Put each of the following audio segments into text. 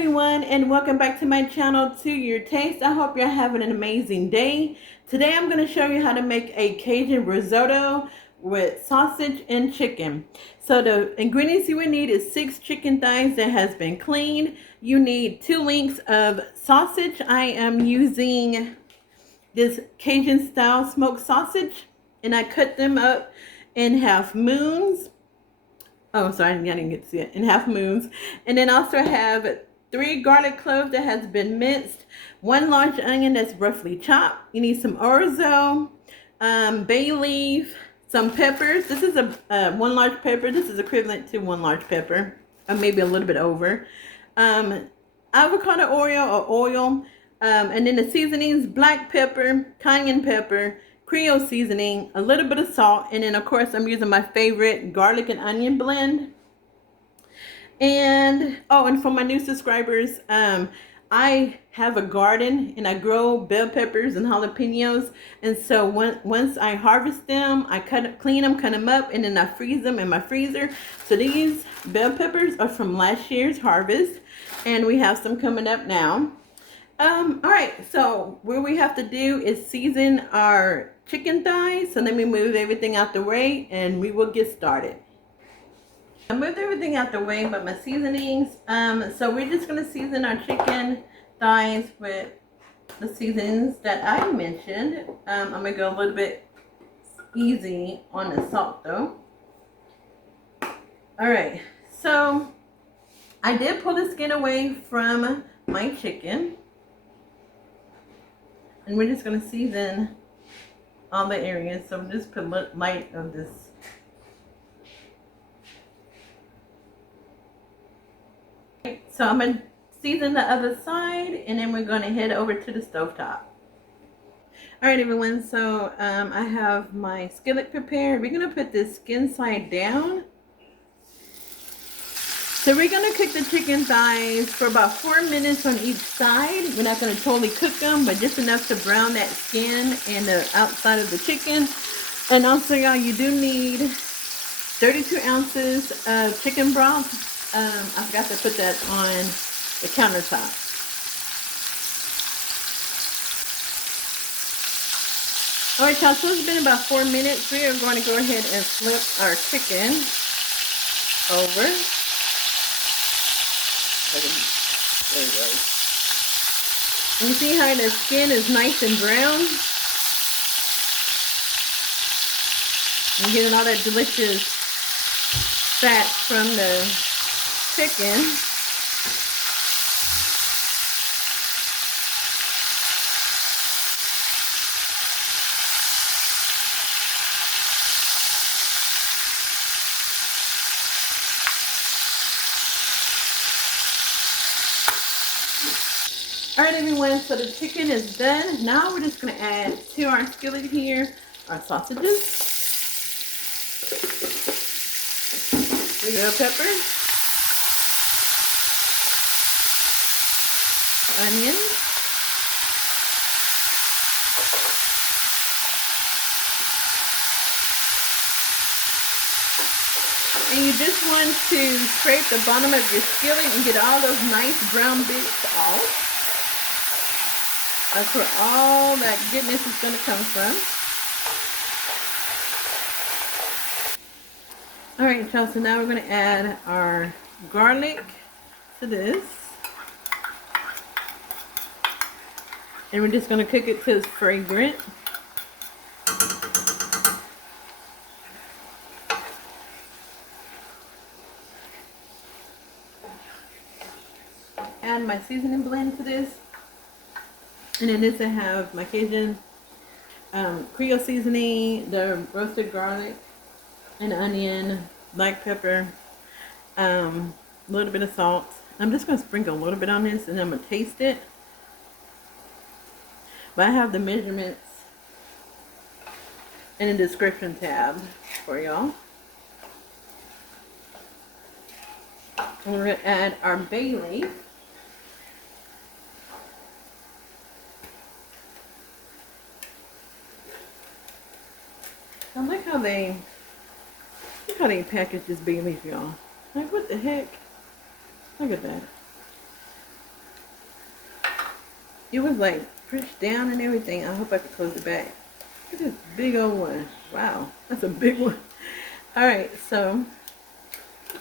everyone, and welcome back to my channel, To Your Taste. I hope you're having an amazing day. Today I'm going to show you how to make a Cajun risotto with sausage and chicken. So the ingredients you would need is 6 chicken thighs that has been cleaned. You need 2 links of sausage. I am using this Cajun style smoked sausage, and I cut them up in half moons. Oh, sorry, I didn't get to see it. In half moons. And then also have 3 garlic cloves that has been minced, 1 large onion that's roughly chopped. You need some orzo, bay leaf, some peppers. This is a 1 large pepper. This is equivalent to 1 large pepper, or maybe a little bit over. Avocado oil, and then the seasonings: black pepper, cayenne pepper, Creole seasoning, a little bit of salt, and then of course I'm using my favorite garlic and onion blend. And for my new subscribers, I have a garden and I grow bell peppers and jalapenos, and so once I harvest them, I clean them, cut them up, and then I freeze them in my freezer. So these bell peppers are from last year's harvest, and we have some coming up now. Alright, so what we have to do is season our chicken thighs. So let me move everything out the way and we will get started. I moved everything out the way but my seasonings. So we're just going to season our chicken thighs with the seasonings that I mentioned. I'm going to go a little bit easy on the salt though. Alright, so I did pull the skin away from my chicken. And we're just going to season all the areas. So just put light of this. So I'm going to season the other side, and then we're going to head over to the stovetop. Alright everyone, so I have my skillet prepared. We're going to put this skin side down. So we're going to cook the chicken thighs for about 4 minutes on each side. We're not going to totally cook them, but just enough to brown that skin and the outside of the chicken. And also, y'all, you do need 32 ounces of chicken broth. I forgot to put that on the countertop. Alright, y'all, so it's been about 4 minutes. We are going to go ahead and flip our chicken over. There you go. And you see how the skin is nice and brown? And getting all that delicious fat from the chicken. Alright everyone, so the chicken is done. Now we're just going to add to our skillet here our sausages, the bell pepper, onion, and you just want to scrape the bottom of your skillet and get all those nice brown bits off. That's where all that goodness is going to come from. Alright, y'all, so now we're going to add our garlic to this. And we're just going to cook it till it's fragrant. Add my seasoning blend to this. And in this I have my Cajun Creole seasoning, the roasted garlic and onion, black pepper, a little bit of salt. I'm just going to sprinkle a little bit on this and I'm going to taste it. But I have the measurements in the description tab for y'all. And we're going to add our bay leaf. I like how they package this bay leaf, y'all. Like, what the heck? Look at that. It was like pushed down and everything. I hope I can close it back. Look at this big old one. Wow, that's a big one. Alright, so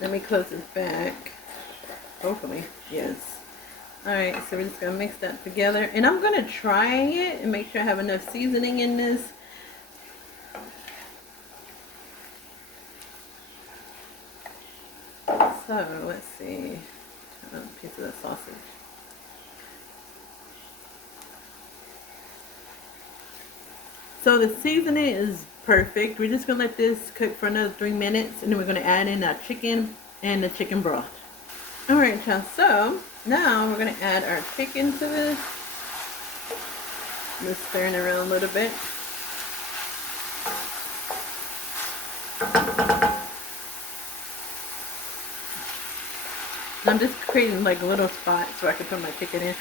let me close this back. Hopefully, yes. Alright, so we're just going to mix that together. And I'm going to try it and make sure I have enough seasoning in this. So, let's see. Another piece of the sausage. So the seasoning is perfect. We're just going to let this cook for another 3 minutes. And then we're going to add in our chicken and the chicken broth. Alright, y'all. So, now we're going to add our chicken to this. Just stirring it around a little bit. I'm just creating like little spots so I can put my chicken in.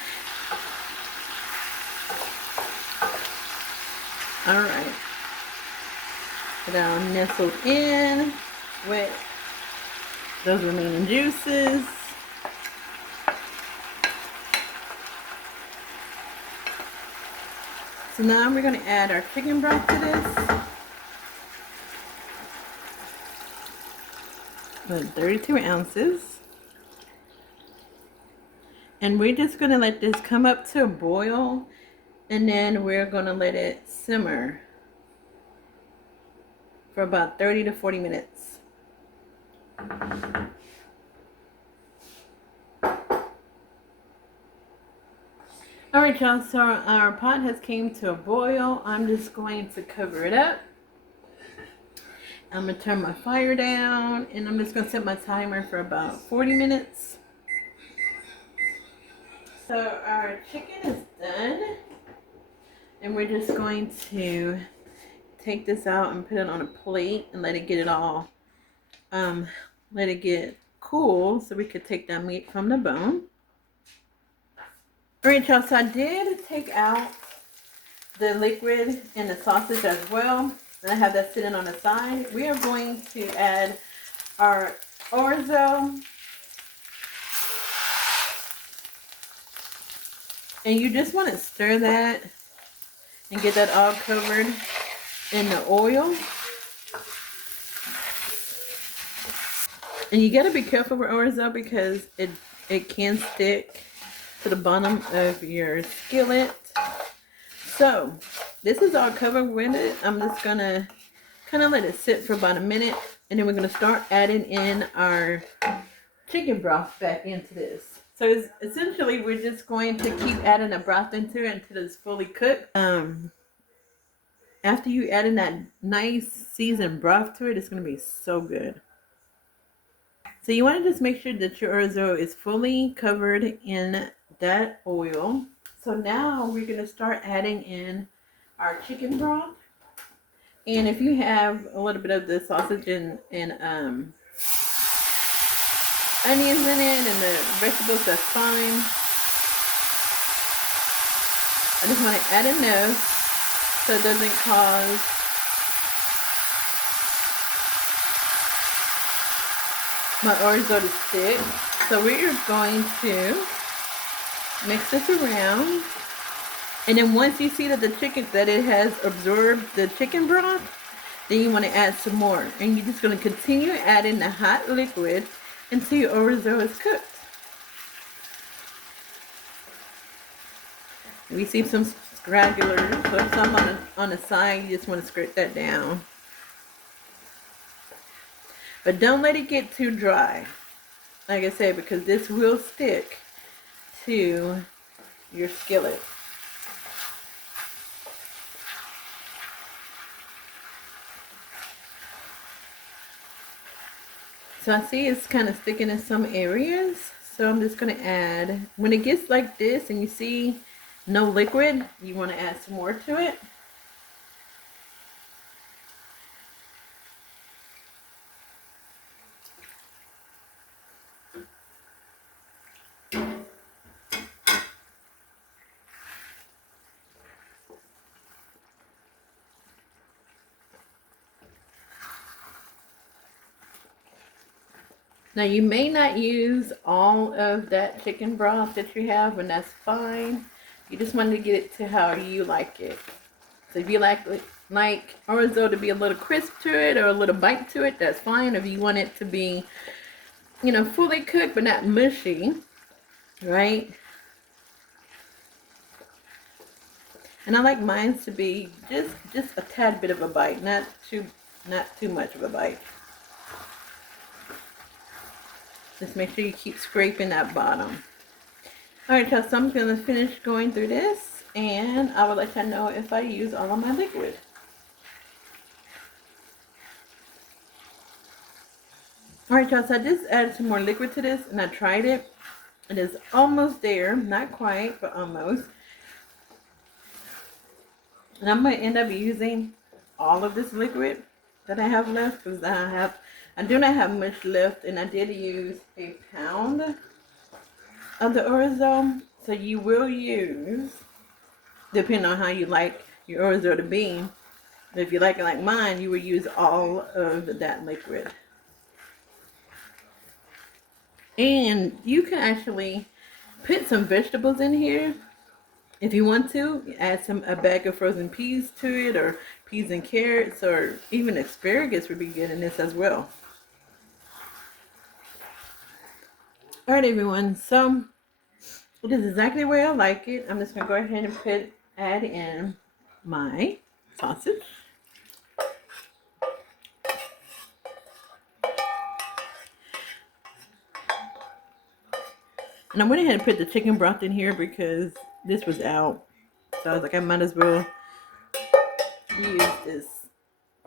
Alright. Now nestled in with those remaining juices. So now we're going to add our chicken broth to this. With 32 ounces. And we're just going to let this come up to a boil. And then we're going to let it simmer for about 30 to 40 minutes. Alright, y'all, so our pot has came to a boil. I'm just going to cover it up. I'm going to turn my fire down, and I'm just going to set my timer for about 40 minutes. So our chicken is done, and we're just going to take this out and put it on a plate and let it get it all, let it get cool so we could take that meat from the bone. Alright, y'all, so I did take out the liquid and the sausage as well, and I have that sitting on the side. We are going to add our orzo. And you just want to stir that and get that all covered in the oil. And you got to be careful with orzo because it can stick to the bottom of your skillet. So this is all covered with it. I'm just going to kind of let it sit for about a minute. And then we're going to start adding in our chicken broth back into this. So essentially, we're just going to keep adding the broth into it until it's fully cooked. After you add in that nice seasoned broth to it, it's going to be so good. So you want to just make sure that your orzo is fully covered in that oil. So now we're going to start adding in our chicken broth. And if you have a little bit of the sausage and onions in it and the vegetables, that's fine. I just want to add enough so it doesn't cause my orzo to stick. So we're going to mix this around, and then once you see that it has absorbed the chicken broth, then you want to add some more, and you're just going to continue adding the hot liquid until your orzo is cooked. We see some scragglers, so some on the side, you just want to scrape that down. But don't let it get too dry, like I said, because this will stick to your skillet. So I see it's kind of sticking in some areas. So I'm just going to add, when it gets like this and you see no liquid, you want to add some more to it. Now you may not use all of that chicken broth that you have, and that's fine. You just want to get it to how you like it. So if you like orzo to be a little crisp to it or a little bite to it, that's fine. If you want it to be, you know, fully cooked but not mushy, right? And I like mine to be just a tad bit of a bite, not too much of a bite. Just make sure you keep scraping that bottom. Alright, y'all, so I'm going to finish going through this, and I will let y'all know if I use all of my liquid. Alright, y'all, so I just added some more liquid to this, and I tried it. It is almost there. Not quite, but almost. And I'm going to end up using all of this liquid that I have left, because I do not have much left, and I did use a pound of the orzo. So you will use, depending on how you like your orzo to be, if you like it like mine, you will use all of that liquid. And you can actually put some vegetables in here if you want to. Add a bag of frozen peas to it, or peas and carrots, or even asparagus would be good in this as well. Alright, everyone, so it is exactly where I like it. I'm just going to go ahead and add in my sausage. And I went ahead and put the chicken broth in here because this was out. So I was like, I might as well use this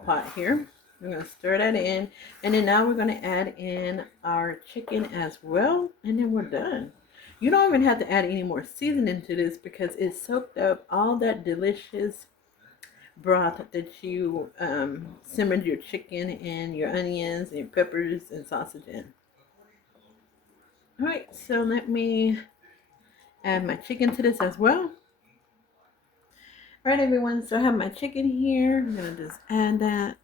pot here. I'm going to stir that in. And then now we're going to add in our chicken as well. And then we're done. You don't even have to add any more seasoning to this because it soaked up all that delicious broth that you simmered your chicken and your onions and your peppers and sausage in. Alright, so let me add my chicken to this as well. Alright, everyone, so I have my chicken here. I'm going to just add that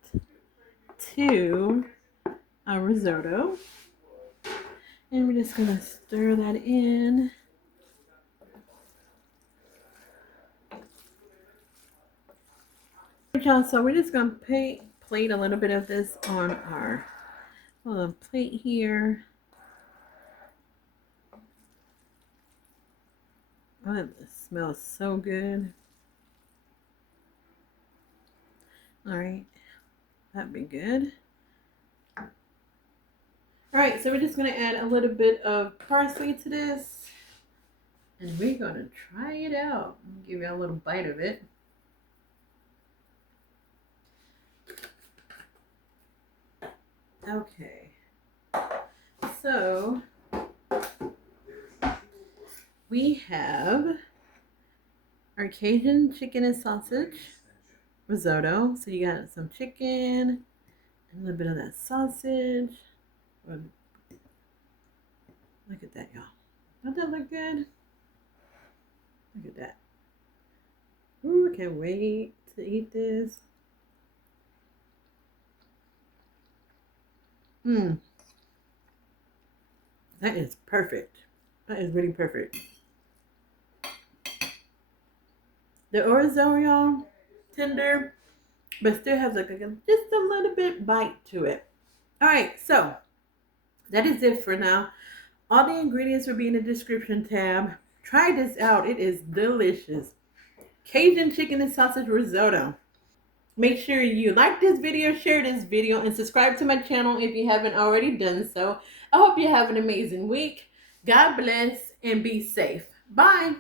to our risotto. And we're just going to stir that in. Y'all, so we're just going to plate a little bit of this on our little plate here. Oh, it smells so good. Alright, that'd be good. Alright, so we're just going to add a little bit of parsley to this. And we're going to try it out. I'll give you a little bite of it. Okay. So, we have our Cajun chicken and sausage risotto. So you got some chicken, and a little bit of that sausage. Look at that, y'all. Don't that look good? Look at that. Ooh, I can't wait to eat this. That is perfect. That is really perfect. The orzo, y'all, tender, but still has like just a little bit bite to it. All right, so that is it for now. All the ingredients will be in the description tab. Try this out. It is delicious. Cajun chicken and sausage risotto. Make sure you like this video, share this video, and subscribe to my channel if you haven't already done so. I hope you have an amazing week. God bless and be safe. Bye.